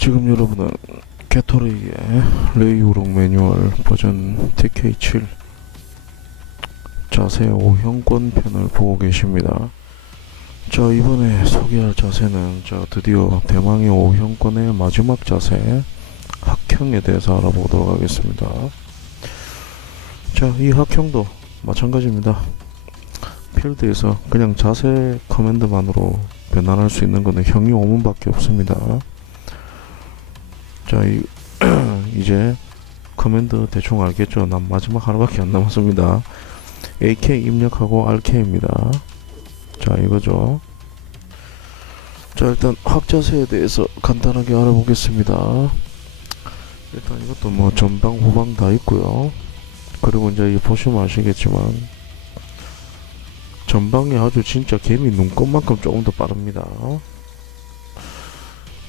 지금 여러분은 게토레이의 레이우롱 매뉴얼 버전 TK7 자세 5형권 편을 보고 계십니다. 자 이번에 소개할 자세는 자 드디어 대망의 5형권의 마지막 자세 학형에 대해서 알아보도록 하겠습니다. 자이 학형도 마찬가지입니다. 필드에서 그냥 자세 커맨드만으로 변환할 수 있는 것은 형이 5문밖에 없습니다. 자, 이, 이제 커맨드 대충 알겠죠? 난 마지막 하나밖에 안 남았습니다. AK 입력하고 RK입니다. 자, 이거죠. 자, 일단 확자세에 대해서 간단하게 알아보겠습니다. 일단 이것도 뭐 전방, 후방 다 있고요. 그리고 이제 이 보시면 아시겠지만 전방이 아주 진짜 개미 눈곱만큼 조금 더 빠릅니다.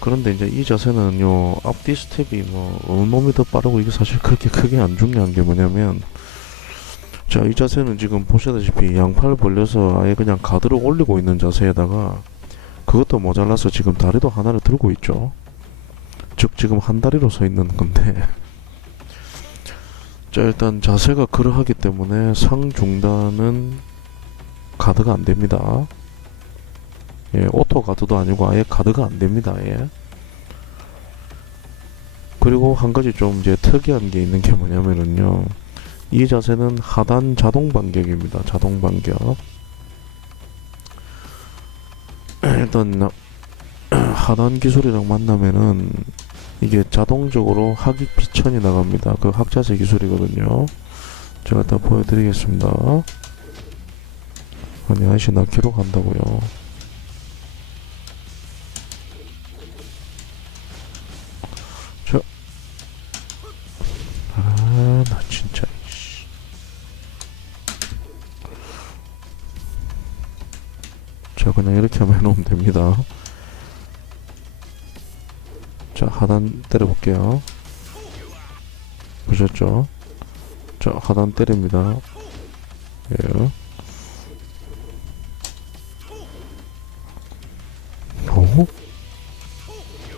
그런데 이제 이 자세는 요 앞뒤 스텝이 뭐 어느 놈이 더 빠르고 이게 사실 그렇게 크게 안 중요한 게 뭐냐면 자 이 자세는 지금 보시다시피 양팔 벌려서 아예 그냥 가드를 올리고 있는 자세에다가 그것도 모자라서 지금 다리도 하나를 들고 있죠. 즉 지금 한 다리로 서 있는 건데. 자 일단 자세가 그러하기 때문에 상중단은 가드가 안 됩니다 예, 오토 가드도 아니고 아예 가드가 안 됩니다. 예. 그리고 한 가지 좀 이제 특이한 게 있는 게 뭐냐면은요. 이 자세는 하단 자동 반격입니다. 자동 반격. 일단 나- 하단 기술이랑 만나면은 이게 자동적으로 하객 비천이 나갑니다. 그 학자세 기술이거든요. 제가 다 보여드리겠습니다. 아니 아저씨 나 기록 한다고요. 자, 그냥 이렇게 하면 해놓으면 됩니다. 자, 하단 때려볼게요. 보셨죠? 자, 하단 때립니다. 예. 오?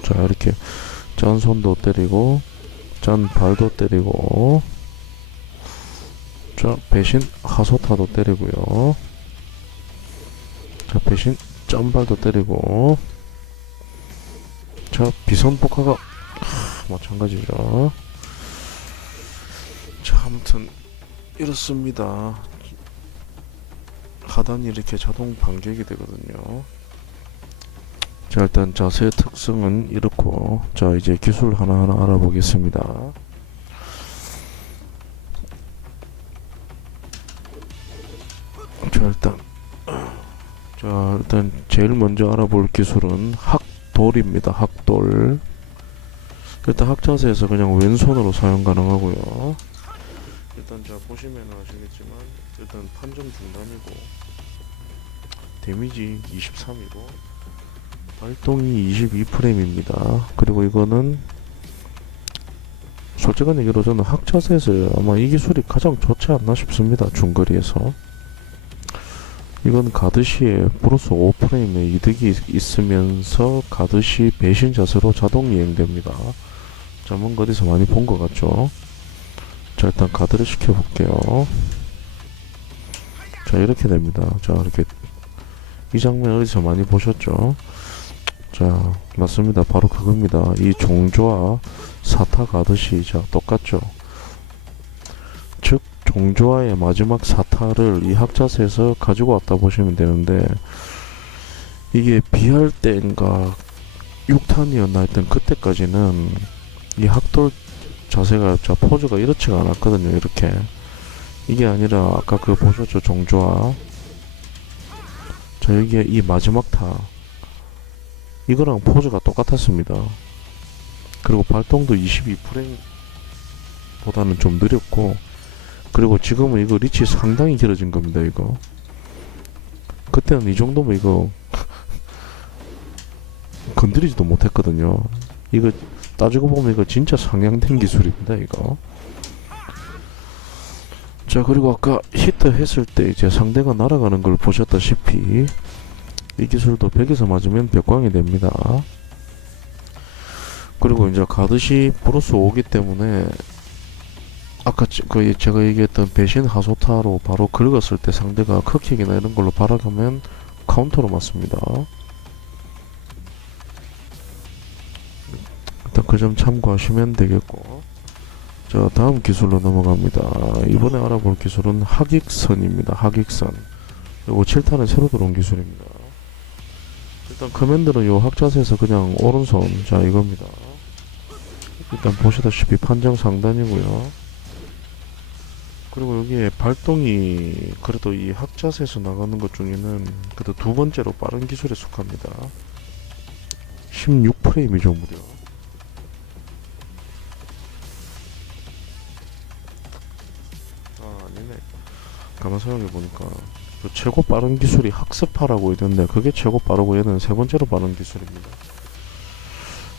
자, 이렇게 짠 손도 때리고, 짠 발도 때리고 자 배신 하소타도 때리고요 자 배신 짠발도 때리고. 자 비선 복화가 하, 마찬가지죠 자 아무튼 이렇습니다. 하단이 이렇게 자동 반격이 되거든요. 자 일단 자세의 특성은 이렇고 자 이제 기술 하나하나 알아보겠습니다 일단 제일 먼저 알아볼 기술은 학돌입니다 학돌 일단 학자세에서 그냥 왼손으로 사용 가능하고요 일단 자 보시면 아시겠지만 일단 판정 중단이고 데미지 23이고 발동이 22프레임입니다. 그리고 이거는 솔직한 얘기로 저는 학자세에서 아마 이 기술이 가장 좋지 않나 싶습니다. 중거리에서. 이건 가드시에 플러스 5프레임의 이득이 있- 있으면서 가드시 배신 자세로 자동 이행됩니다. 자, 뭔가 어디서 많이 본 것 같죠? 자, 일단 가드를 시켜볼게요. 자, 이렇게 됩니다. 자, 이렇게 이 장면 어디서 많이 보셨죠? 자, 맞습니다. 바로 그겁니다. 이 종조와 사타 가듯이 자 똑같죠. 즉 종조와의 마지막 사타를 이 학자세에서 가지고 왔다 보시면 되는데 이게 비할 때인가 6탄이었나 했던 그때까지는 이 학돌 자세가 자 포즈가 이렇지가 않았거든요. 이렇게 이게 아니라 아까 그 보셨죠 종조와 자 여기에 이 마지막 타 이거랑 포즈가 똑같았습니다. 그리고 발동도 22프레임 보다는 좀 느렸고 그리고 지금은 이거 리치 상당히 길어진 겁니다 이거. 그때는 이 정도면 이거 건드리지도 못했거든요. 이거 따지고 보면 이거 진짜 상향된 기술입니다 이거. 자 그리고 아까 히트 했을 때 이제 상대가 날아가는 걸 보셨다시피 이 기술도 벽에서 맞으면 벽광이 됩니다. 그리고 이제 가듯이 플러스 5기 때문에 아까 지- 그 제가 얘기했던 배신 하소타로 바로 긁었을 때 상대가 크킥이나 이런 걸로 바라가면 카운터로 맞습니다. 일단 그 점 참고하시면 되겠고 자 다음 기술로 넘어갑니다. 이번에 알아볼 기술은 하객선입니다. 하객선 그리고 7탄에 새로 들어온 기술입니다. 일단 커맨드는 요 학자세에서 그냥 오른손 자 이겁니다. 일단 보시다시피 판정 상단이고요. 그리고 여기에 발동이 그래도 이 학자세에서 나가는 것 중에는 그래도 두 번째로 빠른 기술에 속합니다. 16프레임이죠 무려. 아 아니네. 가만 생각해 보니까 그 최고 빠른 기술이 학습파라고 있는데 그게 최고 빠르고 얘는 세 번째로 빠른 기술입니다.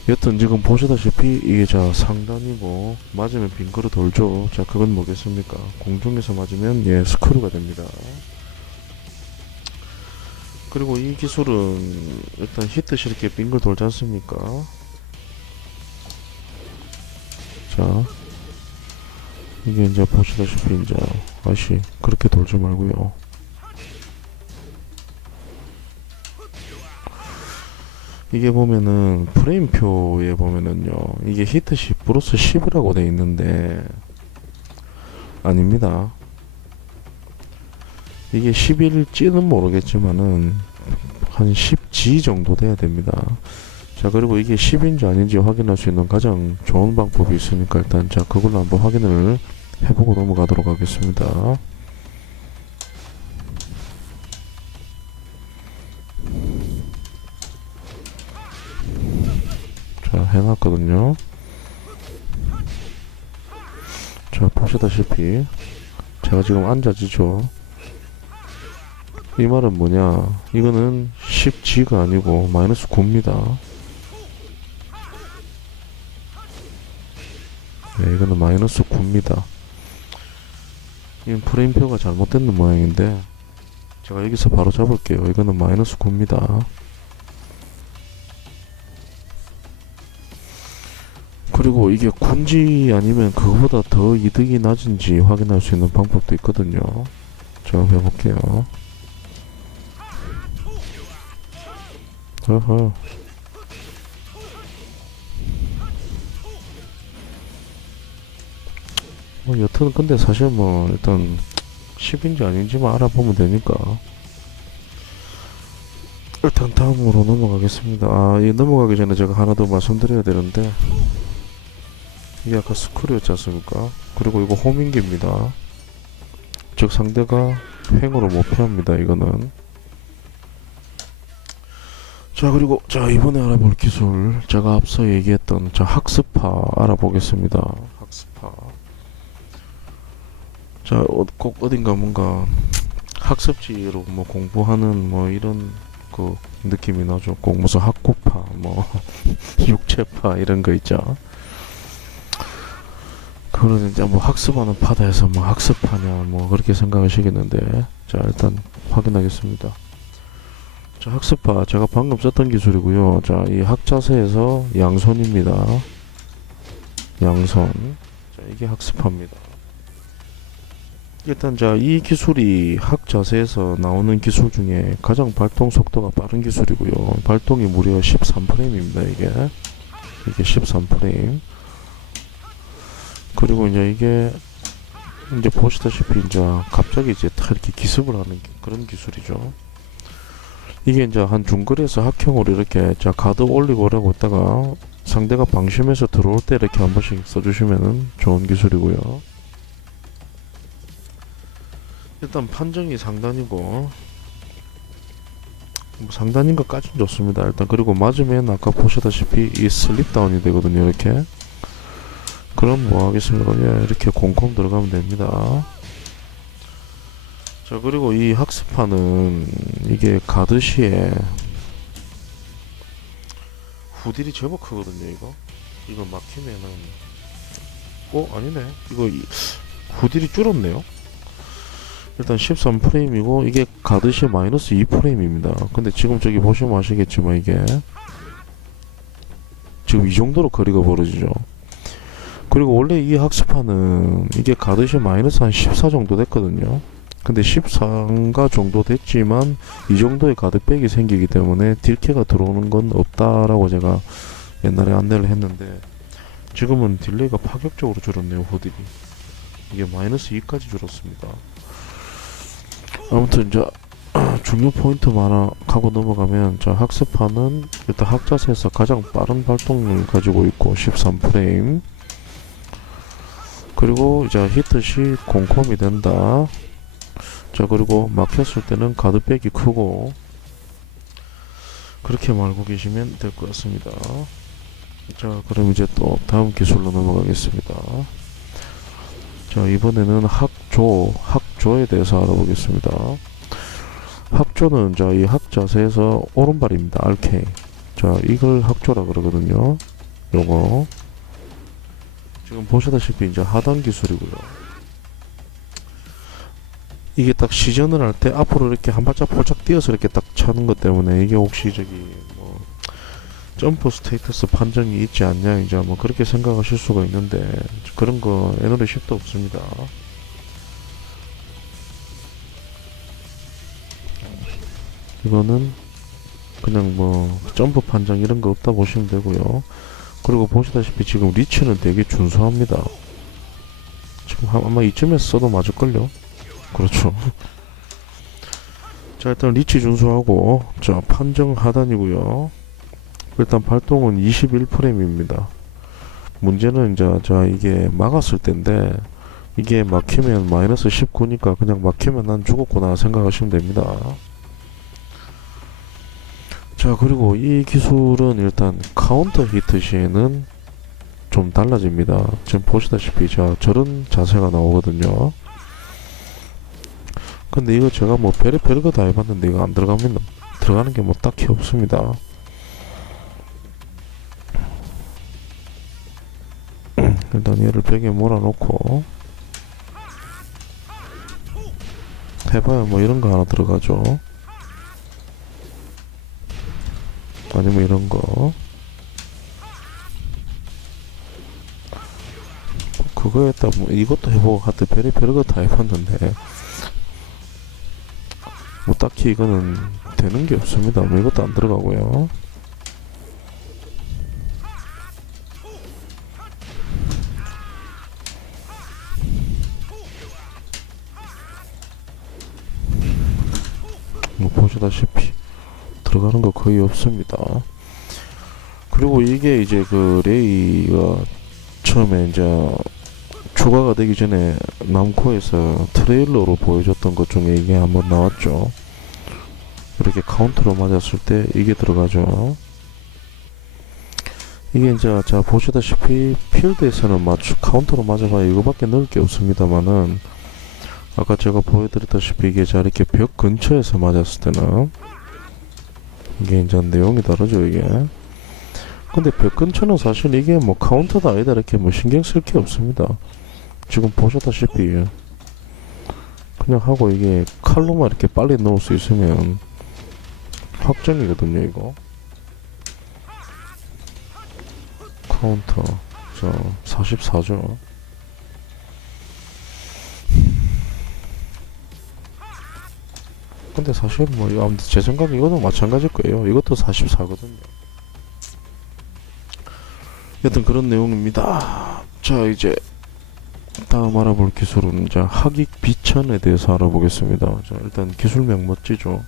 여튼 지금 보시다시피 이게 자 상단이고 맞으면 빙그로 돌죠. 자 그건 뭐겠습니까? 공중에서 맞으면 예 스크류가 됩니다. 그리고 이 기술은 일단 히트시 이렇게 빙글 돌지 않습니까? 자 이게 이제 보시다시피 이제 아시 그렇게 돌지 말고요. 이게 보면은 프레임표에 보면은요 이게 히트시 플러스 10이라고 돼 있는데 아닙니다. 이게 11지는 모르겠지만은 한 10G 정도 돼야 됩니다. 자 그리고 이게 10인지 아닌지 확인할 수 있는 가장 좋은 방법이 있으니까 일단 자 그걸로 한번 확인을 해보고 넘어가도록 하겠습니다 자 해놨거든요. 자 보시다시피. 제가 지금 앉아지죠. 이 말은 뭐냐? 이거는 10G가 아니고 마이너스 9입니다. 네 이거는 마이너스 9입니다. 이 프레임표가 잘못된 모양인데 제가 여기서 바로 잡을게요. 이거는 마이너스 9입니다 그리고 이게 군지 아니면 그거보다 더 이득이 낮은지 확인할 수 있는 방법도 있거든요. 제가 해볼게요. 어허. 뭐 여튼 근데 사실 뭐 일단 10인지 아닌지만 알아보면 되니까 일단 다음으로 넘어가겠습니다. 아, 이 넘어가기 전에 제가 하나 더 말씀드려야 되는데 이게 아까 스크류였지 않습니까? 그리고 이거 호밍기입니다. 즉 상대가 횡으로 못 피합니다. 이거는 자 그리고 자 이번에 알아볼 기술 제가 앞서 얘기했던 자 학습파 알아보겠습니다. 학습파 자 꼭 어딘가 뭔가 학습지로 뭐 공부하는 뭐 이런 그 느낌이 나죠. 꼭 무슨 학구파 뭐 육체파 이런 거 있죠. 그거는 이제 뭐 학습하는 파다해서 뭐 학습하냐 뭐 그렇게 생각하시겠는데 자 일단 확인하겠습니다. 자 학습파 제가 방금 썼던 기술이고요. 자 이 학자세에서 양손입니다. 양손 자 이게 학습파입니다. 일단 자 이 기술이 학자세에서 나오는 기술 중에 가장 발동 속도가 빠른 기술이고요. 발동이 무려 13프레임입니다. 이게 이게 13프레임. 그리고 이제 이게 이제 보시다시피 이제 갑자기 이제 탁 이렇게 기습을 하는 기- 그런 기술이죠. 이게 이제 한 중거리에서 학형으로 이렇게 자 가드 올리고 오라고 했다가 상대가 방심해서 들어올 때 이렇게 한 번씩 써주시면은 좋은 기술이고요. 일단 판정이 상단이고 뭐 상단인 것까지는 좋습니다. 일단 그리고 맞으면 아까 보시다시피 이 슬립 다운이 되거든요. 이렇게 그럼 뭐 하겠습니까? 예, 이렇게 콩콩 들어가면 됩니다. 자, 그리고 이 학습판은 이게 가드시에 후딜이 제법 크거든요, 이거. 이거 막히면은 어, 아니네. 이거 이- 후딜이 줄었네요. 일단 13프레임이고 이게 가드시 마이너스 2프레임입니다. 근데 지금 저기 보시면 아시겠지만 이게 지금 이 정도로 거리가 벌어지죠. 그리고 원래 이 학습판은 이게 가드시 마이너스 한 14 정도 됐거든요. 근데 14가 정도 됐지만 이 정도의 가드백이 생기기 때문에 딜캐가 들어오는 건 없다라고 제가 옛날에 안내를 했는데 지금은 딜레이가 파격적으로 줄었네요 호딜이 이게 마이너스 2까지 줄었습니다. 아무튼 이제 중요 포인트만 하고 넘어가면 자 학습판은 일단 학자세에서 가장 빠른 발동률 가지고 있고 13프레임 그리고 이제 히트 시 공컴이 된다. 자 그리고 막혔을 때는 가드백이 크고 그렇게 말고 계시면 될 것 같습니다. 자 그럼 이제 또 다음 기술로 넘어가겠습니다. 자 이번에는 학조 학조에 대해서 알아보겠습니다. 학조는 자이 학자세에서 오른발입니다. RK 자 이걸 학조라 그러거든요. 요거 지금 보시다시피 이제 하단 기술이고요 이게 딱 시전을 할 때 앞으로 이렇게 한 발짝 폴짝 뛰어서 이렇게 딱 차는 것 때문에 이게 혹시 저기 뭐 점프 스테이터스 판정이 있지 않냐 이제 뭐 그렇게 생각하실 수가 있는데 그런 거 애널에 10도 없습니다. 이거는 그냥 뭐 점프 판정 이런 거 없다 보시면 되고요. 그리고 보시다시피 지금 리치는 되게 준수합니다. 지금 한- 아마 이쯤에서 써도 맞을걸요. 그렇죠. 자 일단 리치 준수하고 자 판정 하단이고요. 일단 발동은 21프레임입니다. 문제는 이제 자 이게 막았을 때인데 이게 막히면 마이너스 19니까 그냥 막히면 난 죽었구나 생각하시면 됩니다. 자 그리고 이 기술은 일단 카운터 히트 시에는 좀 달라집니다. 지금 보시다시피 자 저런 자세가 나오거든요. 근데 이거 제가 뭐 별의 별거 다 해봤는데 이거 안 들어가면 들어가는 게 뭐 딱히 없습니다. 일단 얘를 벽에 몰아놓고 해봐야 뭐 이런 거 하나 들어가죠. 아니면 이런 거. 그거에다 뭐 이것도 해보고 하여튼 별의 별거 다 해봤는데 뭐 딱히 이거는 되는 게 없습니다. 뭐 이것도 안 들어가고요. 들어가는 거 거의 없습니다. 그리고 이게 이제 그 레이가 처음에 이제 추가가 되기 전에 남코에서 트레일러로 보여줬던 것 중에 이게 한번 나왔죠. 이렇게 카운터로 맞았을 때 이게 들어가죠. 이게 이제 자 보시다시피 필드에서는 맞추 카운터로 맞아봐야 이거밖에 넣을 게 없습니다만은 아까 제가 보여드렸다시피 이게 자 이렇게 벽 근처에서 맞았을 때는 이게 이제 내용이 다르죠 이게. 근데 벽 근처는 사실 이게 뭐 카운터도 아니다 이렇게 뭐 신경 쓸 게 없습니다. 지금 보셨다시피 그냥 하고 이게 칼로만 이렇게 빨리 넣을 수 있으면 확정이거든요 이거 카운터 자 44죠 근데 사실 뭐 아무튼 제 생각에 이거도 마찬가지일 거예요 이것도 44거든요 여튼 그런 내용입니다 자 이제 다음 알아볼 기술은 이제 하객 비천에 대해서 알아보겠습니다. 자, 일단 기술명 멋지죠.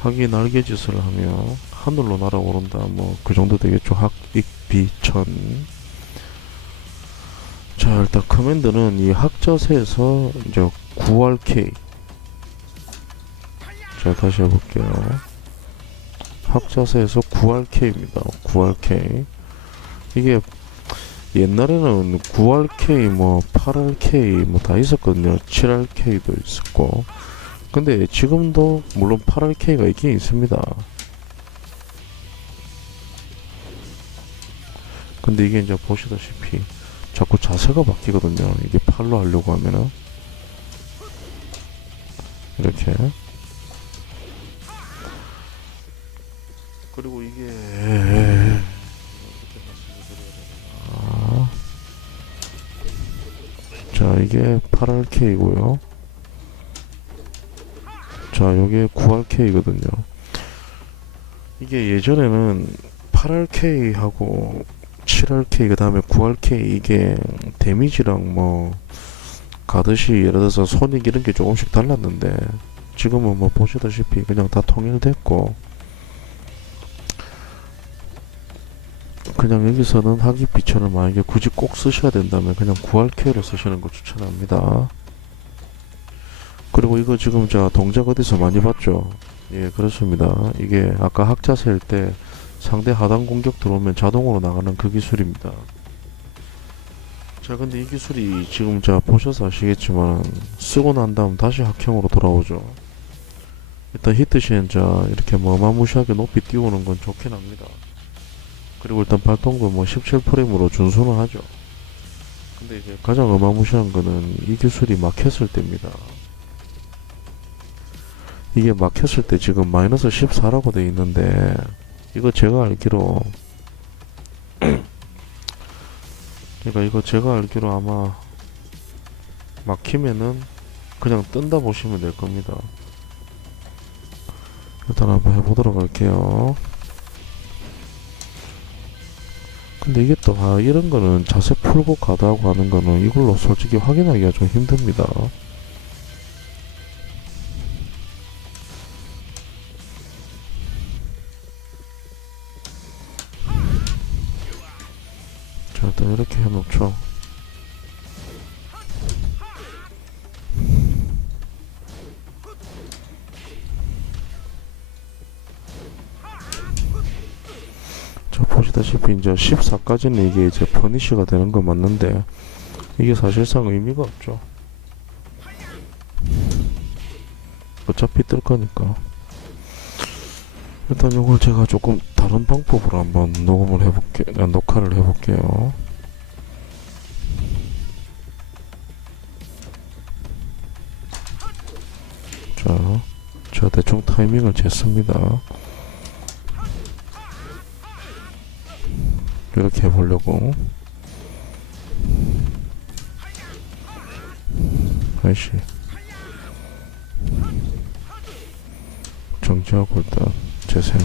하기 날개짓을 하며 하늘로 날아오른다. 뭐 그 정도 되겠죠. 학익 비천. 자 일단 커맨드는 이 학자세에서 이제 9RK. 자 다시 해볼게요. 학자세에서 9RK입니다. 9RK. 이게 옛날에는 9RK 뭐 8RK 뭐 다 있었거든요. 7RK도 있었고. 근데 지금도 물론 8RK가 있긴 있습니다. 근데 이게 이제 보시다시피 자꾸 자세가 바뀌거든요. 이게 팔로 하려고 하면은 이렇게 그리고 이게 아. 자 이게 8RK고요 자 요게 9RK거든요 이게 예전에는 8RK하고 7RK 그 다음에 9RK 이게 데미지랑 뭐 가듯이 예를 들어서 손익 이런 게 조금씩 달랐는데 지금은 뭐 보시다시피 그냥 다 통일됐고 그냥 여기서는 하기비처럼 만약에 굳이 꼭 쓰셔야 된다면 그냥 9RK로 쓰시는 거 추천합니다. 그리고 이거 지금 자 동작 어디서 많이 봤죠? 예 그렇습니다. 이게 아까 학자 셀때 상대 하단 공격 들어오면 자동으로 나가는 그 기술입니다. 자 근데 이 기술이 지금 자 보셔서 아시겠지만 쓰고 난 다음 다시 학형으로 돌아오죠. 일단 히트 시엔 자 이렇게 뭐 어마무시하게 높이 띄우는 건 좋긴 합니다. 그리고 일단 발동도 뭐 17프레임으로 준수는 하죠. 근데 이제 가장 어마무시한 거는 이 기술이 막혔을 때입니다. 이게 막혔을 때 지금 마이너스 14라고 돼 있는데 이거 제가 알기로 그러니까 이거 제가 알기로 아마 막히면은 그냥 뜬다 보시면 될 겁니다. 일단 한번 해보도록 할게요. 근데 이게 또, 아, 이런 거는 자세 풀고 가다하고 하는 거는 이걸로 솔직히 확인하기가 좀 힘듭니다. 까지는 이게 이제 퍼니쉬가 되는 거 맞는데 이게 사실상 의미가 없죠. 어차피 뜰 거니까. 일단 이걸 제가 조금 다른 방법으로 한번 녹음을 해볼게, 아, 녹화를 해볼게요. 자, 제가 대충 타이밍을 쟀습니다. 이렇게 해보려고. 아이씨. 정지하고 일단 재생.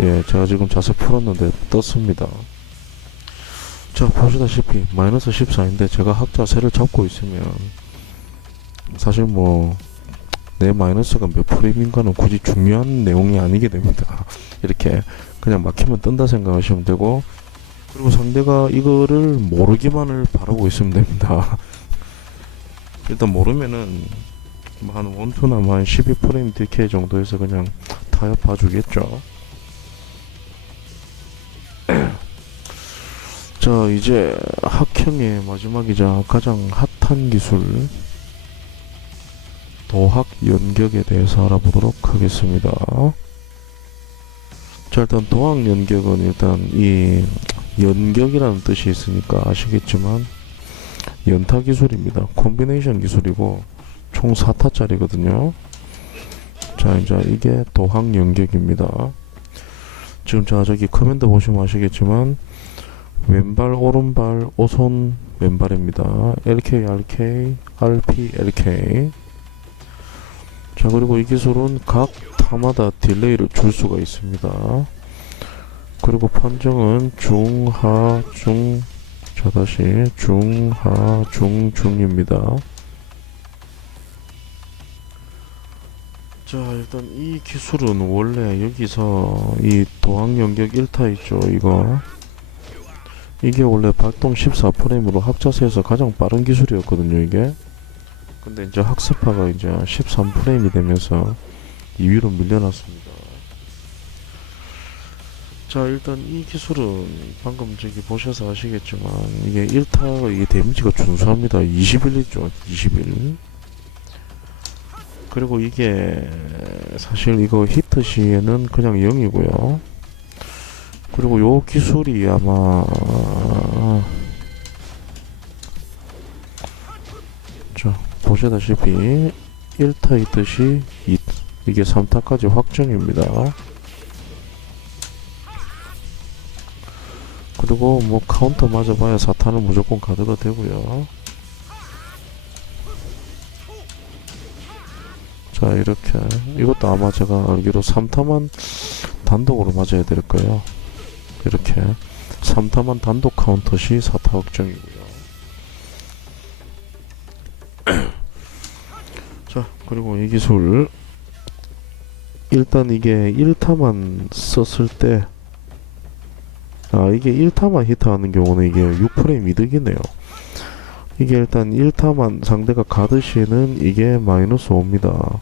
예, 제가 지금 자세 풀었는데 떴습니다. 자, 보시다시피 마이너스 14인데 제가 학자세를 잡고 있으면 사실 뭐 내 마이너스가 몇 프레임인가는 굳이 중요한 내용이 아니게 됩니다. 이렇게 그냥 막히면 뜬다 생각하시면 되고 그리고 상대가 이거를 모르기만을 바라고 있으면 됩니다. 일단 모르면은 뭐한 원투나 뭐한 12프레임 디케이 정도에서 그냥 타협 봐주겠죠. 자 이제 학형의 마지막이자 가장 핫한 기술 도학 연격에 대해서 알아보도록 하겠습니다. 자 일단 도학 연격은 일단 이 연격이라는 뜻이 있으니까 아시겠지만 연타 기술입니다. 콤비네이션 기술이고 총 4타짜리거든요. 자 이제 이게 도학 연격입니다. 지금 자 저기 커맨드 보시면 아시겠지만 왼발 오른발 오손 왼발입니다. LK RK RP LK 자 그리고 이 기술은 각 타마다 딜레이를 줄 수가 있습니다. 그리고 판정은 중하 중 자 다시 중하 중 중입니다. 자 일단 이 기술은 원래 여기서 이 도항 연격 1타 있죠 이거 이게 원래 발동 14프레임으로 학자세에서 가장 빠른 기술이었거든요 이게 근데 이제 학습파가 이제 13프레임이 되면서 2위로 밀려났습니다. 자 일단 이 기술은 방금 저기 보셔서 아시겠지만 이게 1타 이게 데미지가 준수합니다. 21이죠 21 그리고 이게 사실 이거 히트 시에는 그냥 0이고요. 그리고 요 기술이 아마 자 보시다시피 1타 히트 시 2, 이게 3타까지 확정입니다. 그리고 뭐 카운터 맞아봐야 4타는 무조건 가드가 되고요. 자 이렇게 이것도 아마 제가 알기로 3타만 단독으로 맞아야 될 거예요. 이렇게 3타만 단독 카운터 시 4타 확정이고요. 자 그리고 이 기술 일단 이게 1타만 썼을 때 아, 이게 1타만 히트하는 경우는 이게 6프레임 이득이네요. 이게 일단 1타만 상대가 가드시는 이게 마이너스 5입니다.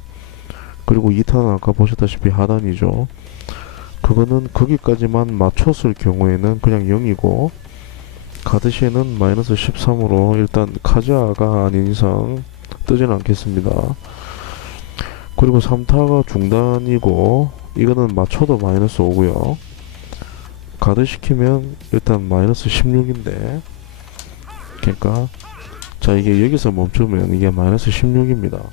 그리고 2타는 아까 보셨다시피 하단이죠. 그거는 거기까지만 맞췄을 경우에는 그냥 0이고 가드시는 마이너스 13으로 일단 카자가 아닌 이상 뜨진 않겠습니다. 그리고 3타가 중단이고 이거는 맞춰도 마이너스 5고요. 가드 시키면 일단 마이너스 16인데 그러니까 자 이게 여기서 멈추면 이게 마이너스 16입니다.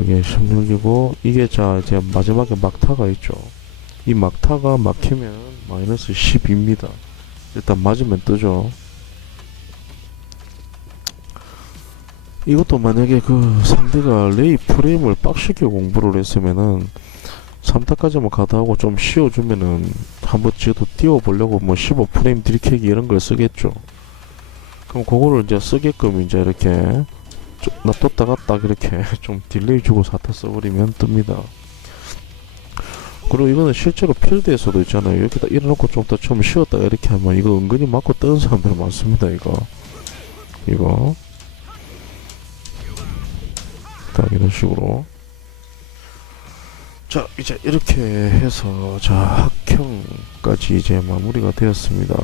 이게 16이고 이게 자 이제 마지막에 막타가 있죠. 이 막타가 막히면 마이너스 10입니다. 일단 맞으면 뜨죠. 이것도 만약에 그 상대가 레이 프레임을 빡시게 공부를 했으면은 3타까지만 가다 하고 좀 쉬어주면은 한번 지도 띄워보려고 뭐 15프레임 딜캐기 이런 걸 쓰겠죠. 그럼 그거를 이제 쓰게끔 이제 이렇게 좀 놔뒀다가 딱 이렇게 좀 딜레이 주고 4타 써버리면 뜹니다. 그리고 이거는 실제로 필드에서도 있잖아요. 여기다 일어놓고 좀 더 좀 쉬었다가 이렇게 하면 이거 은근히 맞고 뜨는 사람들 많습니다. 이거 이거 딱 이런 식으로. 자 이제 이렇게 해서 자 학형까지 이제 마무리가 되었습니다